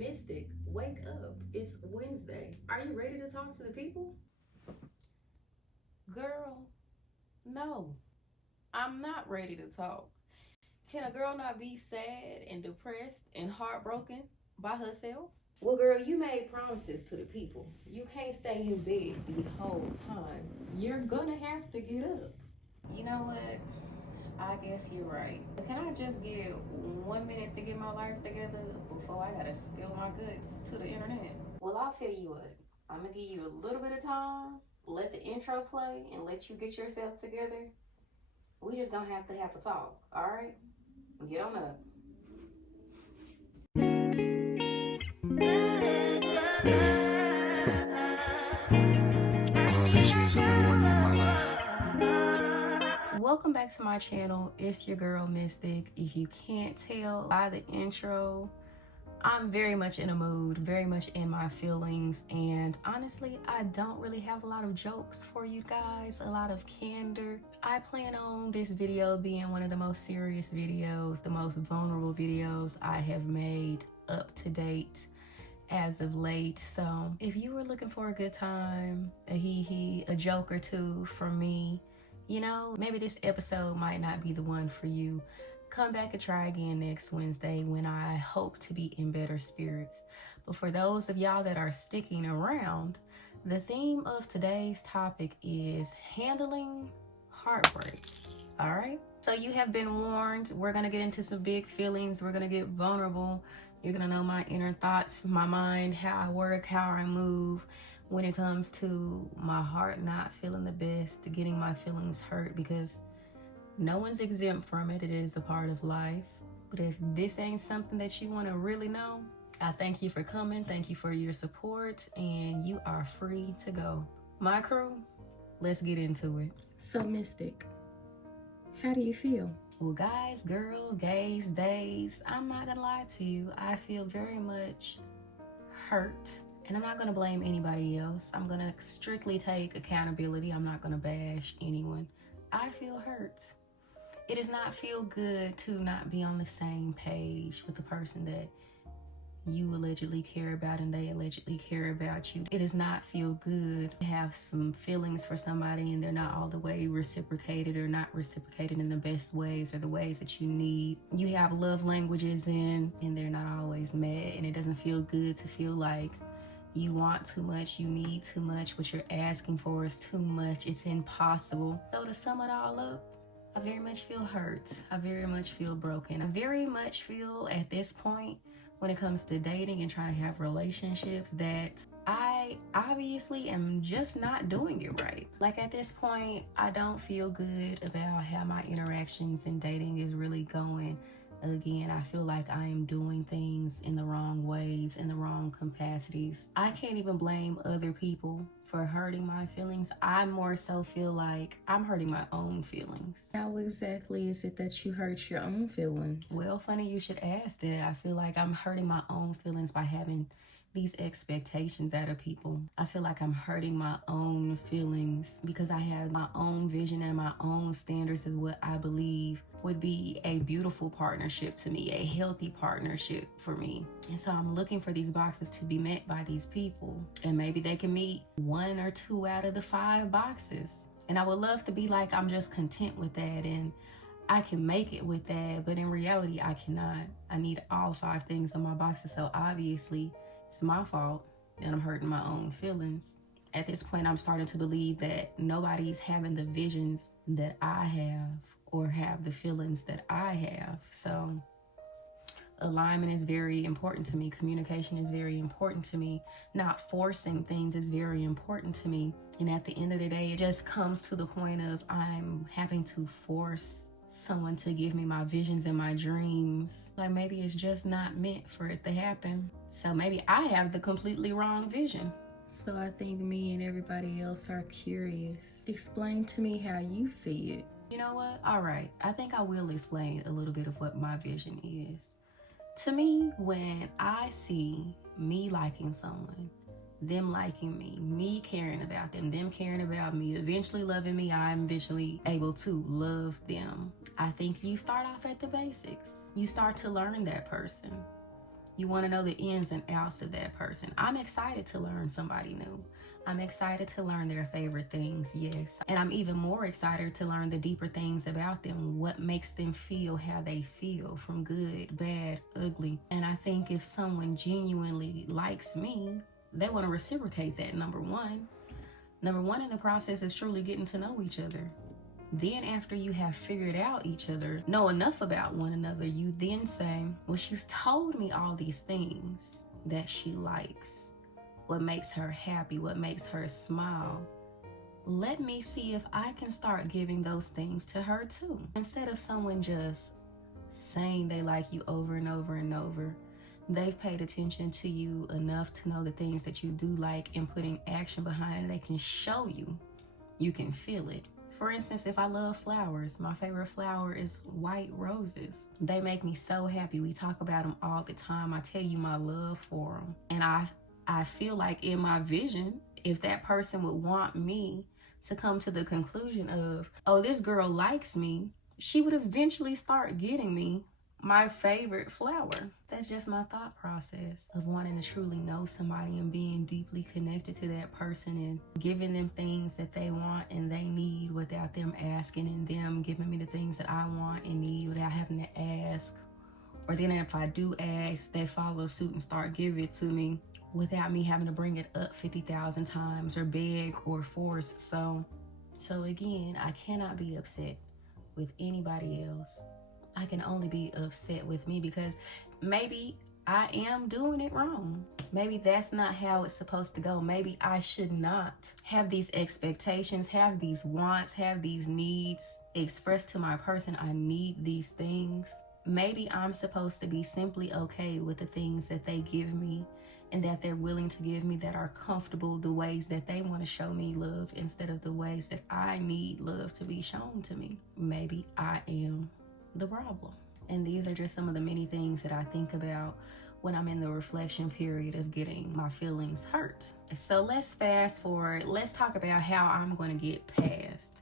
Mystic, wake up. It's Wednesday. Are you ready to talk to the people? Girl, no, I'm not ready to talk. Can a girl not be sad and depressed and heartbroken by herself? Well, girl, you made promises to the people. You can't stay in bed the whole time. You're gonna have to get up. You know what? I guess you're right. Can I just get 1 minute to get my life together before I gotta spill my guts to the internet? Well, I'll tell you what. I'm gonna give you a little bit of time. Let the intro play and let you get yourself together. We just gonna have a talk, all right? Get on up. All these years I've been wanting in my life. Welcome back to my channel. It's your girl Mystic. If you can't tell by the intro, I'm very much in a mood, very much in my feelings, and honestly, I don't really have a lot of jokes for you guys, a lot of candor. I plan on this video being one of the most serious videos, the most vulnerable videos I have made up to date as of late. So if you were looking for a good time, a hee-hee, a joke or two from me, you know, maybe this episode might not be the one for you. Come back and try again next Wednesday when I hope to be in better spirits. But for those of y'all that are sticking around, the theme of today's topic is handling heartbreak. All right? So you have been warned. We're going to get into some big feelings. We're going to get vulnerable. You're going to know my inner thoughts, my mind, how I work, how I move when it comes to my heart not feeling the best, getting my feelings hurt, because no one's exempt from it. It is a part of life. But if this ain't something that you want to really know, I thank you for coming. Thank you for your support, and you are free to go. My crew, let's get into it. So, Mystic, how do you feel? Well, guys, girls, gays, days, I'm not gonna lie to you. I feel very much hurt, and I'm not gonna blame anybody else. I'm gonna strictly take accountability. I'm not gonna bash anyone. I feel hurt. It does not feel good to not be on the same page with the person that you allegedly care about and they allegedly care about you. It does not feel good to have some feelings for somebody and they're not all the way reciprocated or not reciprocated in the best ways or the ways that you need. You have love languages and they're not always met, and it doesn't feel good to feel like you want too much, you need too much, what you're asking for is too much, it's impossible. So to sum it all up, I very much feel hurt. I very much feel broken. I very much feel at this point when it comes to dating and trying to have relationships that I obviously am just not doing it right. Like at this point, I don't feel good about how my interactions in dating is really going. Again, I feel like I am doing things in the wrong ways, in the wrong capacities. I can't even blame other people for hurting my feelings. I more so feel like I'm hurting my own feelings. How exactly is it that you hurt your own feelings? Well, funny you should ask that. I feel like I'm hurting my own feelings by having these expectations out of people. I feel like I'm hurting my own feelings because I have my own vision and my own standards of what I believe would be a beautiful partnership to me, a healthy partnership for me. And so I'm looking for these boxes to be met by these people. And maybe they can meet 1 or 2 out of the 5 boxes. And I would love to be like, I'm just content with that and I can make it with that. But in reality, I cannot. I need all 5 things on my boxes. So obviously, it's my fault that I'm hurting my own feelings. At this point, I'm starting to believe that nobody's having the visions that I have or have the feelings that I have. So alignment is very important to me. Communication is very important to me. Not forcing things is very important to me. And at the end of the day, it just comes to the point of I'm having to force someone to give me my visions and my dreams. Like maybe it's just not meant for it to happen. So maybe I have the completely wrong vision. So I think me and everybody else are curious. Explain to me how you see it. You know what? All right. I think I will explain a little bit of what my vision is. To me, when I see me liking someone, them liking me caring about them caring about me, eventually loving me, I'm eventually able to love them. I think you start off at the basics. You start to learn that person. You want to know the ins and outs of that person. I'm excited to learn somebody new. I'm excited to learn their favorite things, yes. And I'm even more excited to learn the deeper things about them, what makes them feel how they feel, from good, bad, ugly. And I think if someone genuinely likes me, they want to reciprocate that, number one. Number one in the process is truly getting to know each other. Then after you have figured out each other, know enough about one another, you then say, well, she's told me all these things that she likes, what makes her happy, what makes her smile. Let me see if I can start giving those things to her too. Instead of someone just saying they like you over and over and over, they've paid attention to you enough to know the things that you do like and putting action behind it. They can show you. You can feel it. For instance, if I love flowers, my favorite flower is white roses. They make me so happy. We talk about them all the time. I tell you my love for them. And I feel like in my vision, if that person would want me to come to the conclusion of, oh, this girl likes me, she would eventually start getting me my favorite flower. That's just my thought process of wanting to truly know somebody and being deeply connected to that person and giving them things that they want and they need without them asking, and them giving me the things that I want and need without having to ask. Or then if I do ask, they follow suit and start giving it to me without me having to bring it up 50,000 times or beg or force. So again, I cannot be upset with anybody else. I can only be upset with me because maybe I am doing it wrong. Maybe that's not how it's supposed to go. Maybe I should not have these expectations, have these wants, have these needs, express to my person I need these things. Maybe I'm supposed to be simply okay with the things that they give me and that they're willing to give me, that are comfortable, the ways that they want to show me love instead of the ways that I need love to be shown to me. Maybe I am the problem. And these are just some of the many things that I think about when I'm in the reflection period of getting my feelings hurt. So let's fast forward. Let's talk about how I'm going to get past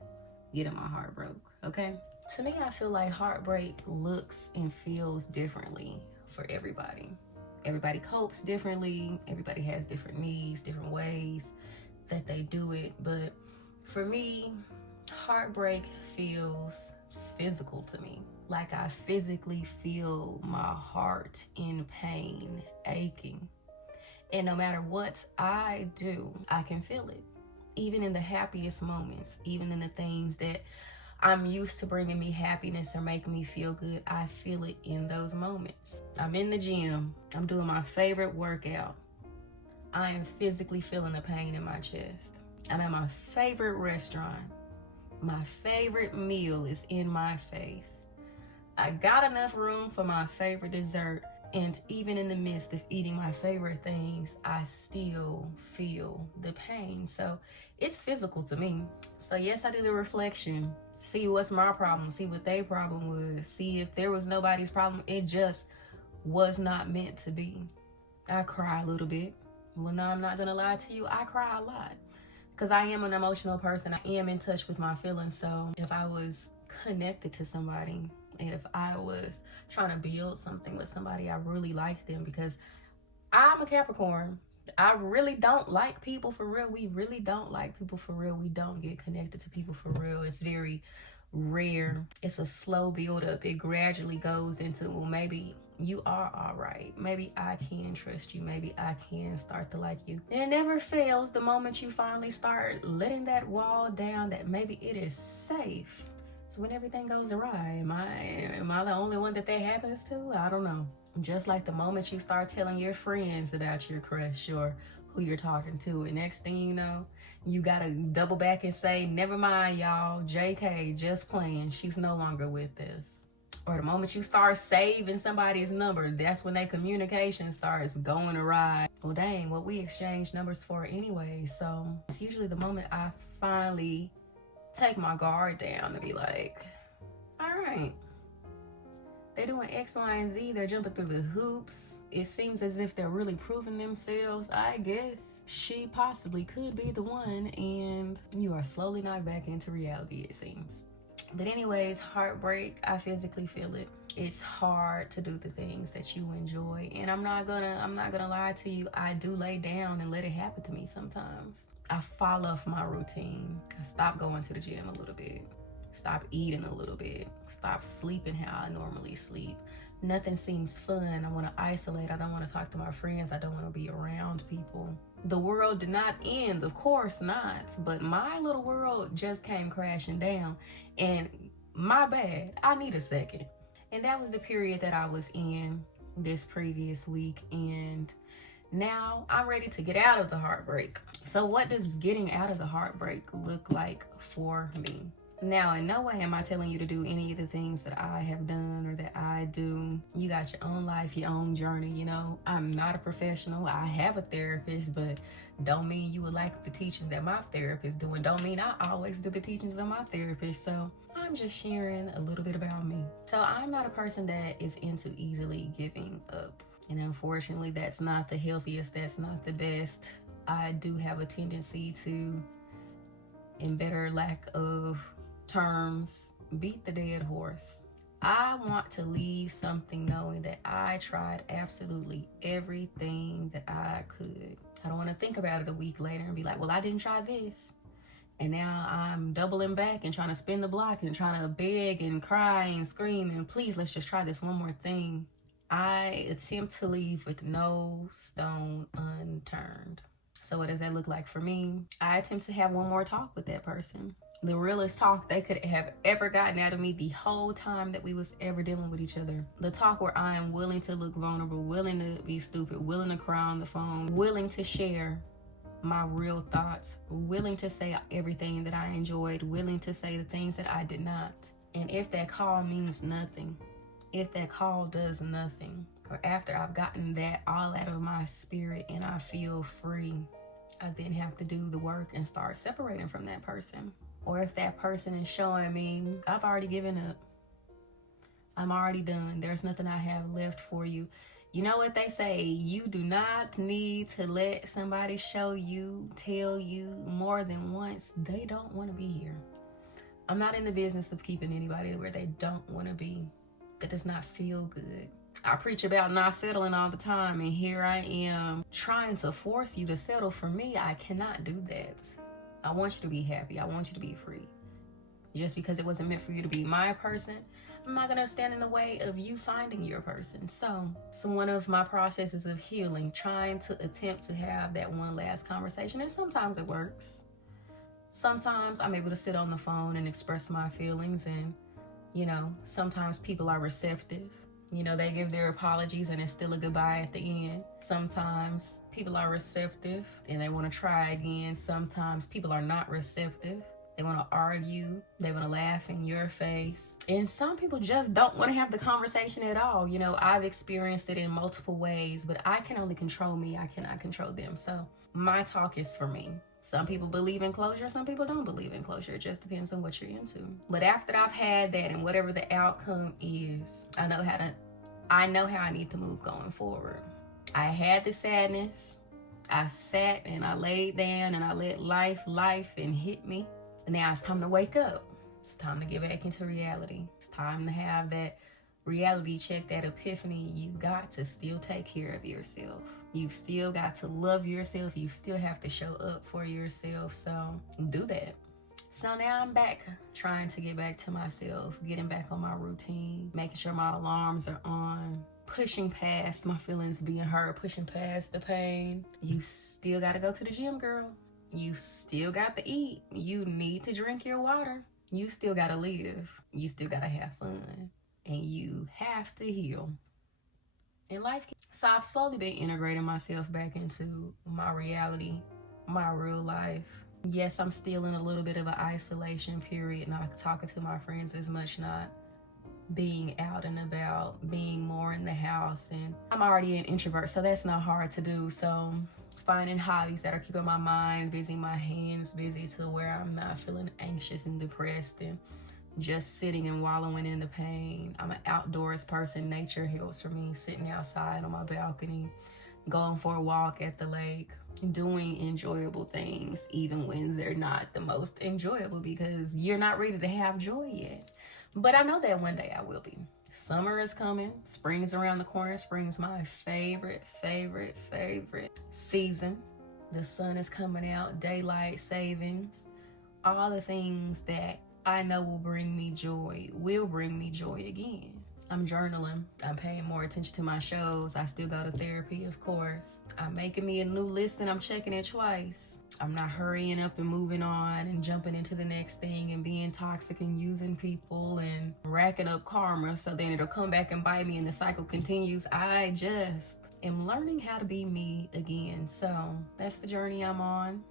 getting my heart broke, okay? To me, I feel like heartbreak looks and feels differently for everybody. Everybody copes differently. Everybody has different needs, different ways that they do it. But for me, heartbreak feels physical to me. Like I physically feel my heart in pain, aching. And no matter what I do, I can feel it. Even in the happiest moments, even in the things that I'm used to bringing me happiness or making me feel good, I feel it in those moments. I'm in the gym. I'm doing my favorite workout. I am physically feeling the pain in my chest. I'm at my favorite restaurant. My favorite meal is in my face. I got enough room for my favorite dessert, and even in the midst of eating my favorite things, I still feel the pain. So it's physical to me. So yes, I do the reflection, see what's my problem, see what their problem was, see if there was nobody's problem. It just was not meant to be. I cry a little bit. Well, no, I'm not gonna lie to you, I cry a lot. Because I am an emotional person. I am in touch with my feelings. So if I was connected to somebody, if I was trying to build something with somebody, I really like them, because I'm a Capricorn. I really don't like people for real. We really don't like people for real. We don't get connected to people for real. It's very rare. It's a slow build up. It gradually goes into, well, maybe you are all right. Maybe I can trust you. Maybe I can start to like you. And it never fails the moment you finally start letting that wall down, that maybe it is safe. So when everything goes awry, am I the only one that happens to? I don't know. Just like the moment you start telling your friends about your crush or who you're talking to, and next thing you know, you gotta double back and say, never mind, y'all, JK, just playing, she's no longer with us. Or the moment you start saving somebody's number, that's when their communication starts going awry. Well, dang, what we exchange numbers for anyway. So it's usually the moment I finally take my guard down to be like, all right, they're doing X, Y, and Z. They're jumping through the hoops. It seems as if they're really proving themselves. I guess she possibly could be the one, and you are slowly not back into reality, it seems. But anyways, heartbreak, I physically feel it. It's hard to do the things that you enjoy. And I'm not gonna lie to you, I do lay down and let it happen to me sometimes. I fall off my routine. I stop going to the gym a little bit. Stop eating a little bit. Stop sleeping how I normally sleep. Nothing seems fun. I want to isolate. I don't want to talk to my friends. I don't want to be around people. The world did not end, of course not. But my little world just came crashing down. And my bad, I need a second. And that was the period that I was in this previous week. And now I'm ready to get out of the heartbreak. So what does getting out of the heartbreak look like for me? Now, in no way am I telling you to do any of the things that I have done or that I do. You got your own life, your own journey, you know. I'm not a professional. I have a therapist, but don't mean you would like the teachings that my therapist doing. Don't mean I always do the teachings of my therapist. So I'm just sharing a little bit about me. So I'm not a person that is into easily giving up. And unfortunately, that's not the healthiest. That's not the best. I do have a tendency to, in better lack of terms, beat the dead horse. I want to leave something knowing that I tried absolutely everything that I could. I don't want to think about it a week later and be like, well, I didn't try this. And now I'm doubling back and trying to spin the block and trying to beg and cry and scream and please, let's just try this one more thing. I attempt to leave with no stone unturned. So what does that look like for me? I attempt to have one more talk with that person. The realest talk they could have ever gotten out of me the whole time that we was ever dealing with each other. The talk where I am willing to look vulnerable, willing to be stupid, willing to cry on the phone, willing to share my real thoughts, willing to say everything that I enjoyed, willing to say the things that I did not. And if that call means nothing, if that call does nothing, or after I've gotten that all out of my spirit and I feel free, I then have to do the work and start separating from that person. Or if that person is showing me, I've already given up. I'm already done. There's nothing I have left for you. You know what they say, you do not need to let somebody show you, tell you more than once they don't want to be here. I'm not in the business of keeping anybody where they don't want to be. That does not feel good. I preach about not settling all the time, and here I am trying to force you to settle for me. I cannot do that. I want you to be happy. I want you to be free. Just because it wasn't meant for you to be my person, I'm not going to stand in the way of you finding your person. So one of my processes of healing, trying to attempt to have that one last conversation, and sometimes it works. Sometimes I'm able to sit on the phone and express my feelings, and, you know, sometimes people are receptive. You know, they give their apologies and it's still a goodbye at the end. Sometimes people are receptive and they want to try again. Sometimes people are not receptive. They want to argue. They want to laugh in your face. And some people just don't want to have the conversation at all. You know, I've experienced it in multiple ways, but I can only control me. I cannot control them. So my talk is for me. Some people believe in closure. Some people don't believe in closure. It just depends on what you're into. But after I've had that and whatever the outcome is, I know how I need to move going forward. I had the sadness. I sat and I laid down and I let life and hit me. And now it's time to wake up. It's time to get back into reality. It's time to have that reality check, that epiphany. You got to still take care of yourself. You've still got to love yourself. You still have to show up for yourself. So do that. So now I'm back trying to get back to myself, getting back on my routine, making sure my alarms are on, pushing past my feelings being hurt, pushing past the pain. You still got to go to the gym, girl. You still got to eat. You need to drink your water. You still got to live. You still got to have fun. And you have to heal. In life. So I've slowly been integrating myself back into my reality, my real life. Yes, I'm still in a little bit of an isolation period, not talking to my friends as much, not being out and about, being more in the house. And I'm already an introvert, so that's not hard to do. So finding hobbies that are keeping my mind busy, my hands busy, to where I'm not feeling anxious and depressed and just sitting and wallowing in the pain. I'm an outdoors person. Nature helps for me, sitting outside on my balcony, going for a walk at the lake, doing enjoyable things, even when they're not the most enjoyable because you're not ready to have joy yet. But I know that one day I will be. Summer is coming. Spring's around the corner. Spring's my favorite season. The sun is coming out, daylight savings, all the things that I know will bring me joy again. I'm journaling. I'm paying more attention to my shows. I still go to therapy, of course. I'm making me a new list and I'm checking it twice. I'm not hurrying up and moving on and jumping into the next thing and being toxic and using people and racking up karma so then it'll come back and bite me and the cycle continues. I just am learning how to be me again. So that's the journey I'm on.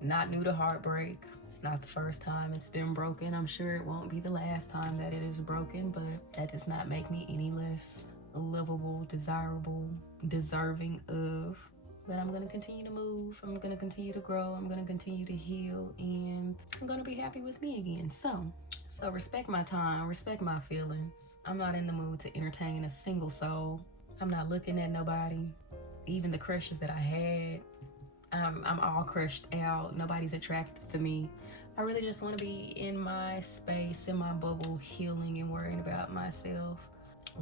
Not new to heartbreak. It's not the first time it's been broken. I'm sure it won't be the last time that it is broken, but that does not make me any less lovable, desirable, deserving of. But I'm gonna continue to move. I'm gonna continue to grow. I'm gonna continue to heal, and I'm gonna be happy with me again. So respect my time, respect my feelings. I'm not in the mood to entertain a single soul. I'm not looking at nobody. Even the crushes that I had, I'm all crushed out. Nobody's attracted to me. I really just want to be in my space, in my bubble, healing and worrying about myself.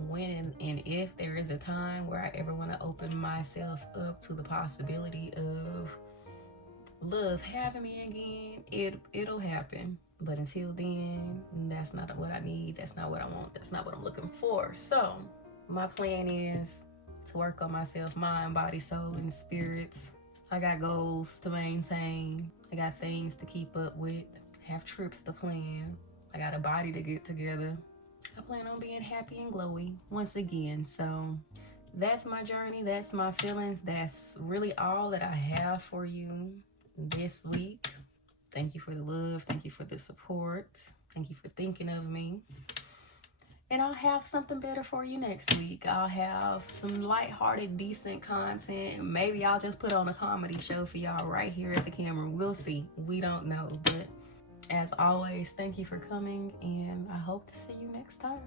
When and if there is a time where I ever want to open myself up to the possibility of love having me again, it'll happen. But until then, that's not what I need. That's not what I want. That's not what I'm looking for. So my plan is to work on myself, mind, body, soul, and spirits. I got goals to maintain. I got things to keep up with. I have trips to plan. I got a body to get together. I plan on being happy and glowy once again. So that's my journey. That's my feelings. That's really all that I have for you this week. Thank you for the love. Thank you for the support. Thank you for thinking of me. And I'll have something better for you next week. I'll have some lighthearted, decent content. Maybe I'll just put on a comedy show for y'all right here at the camera. We'll see. We don't know. But as always, thank you for coming, and I hope to see you next time.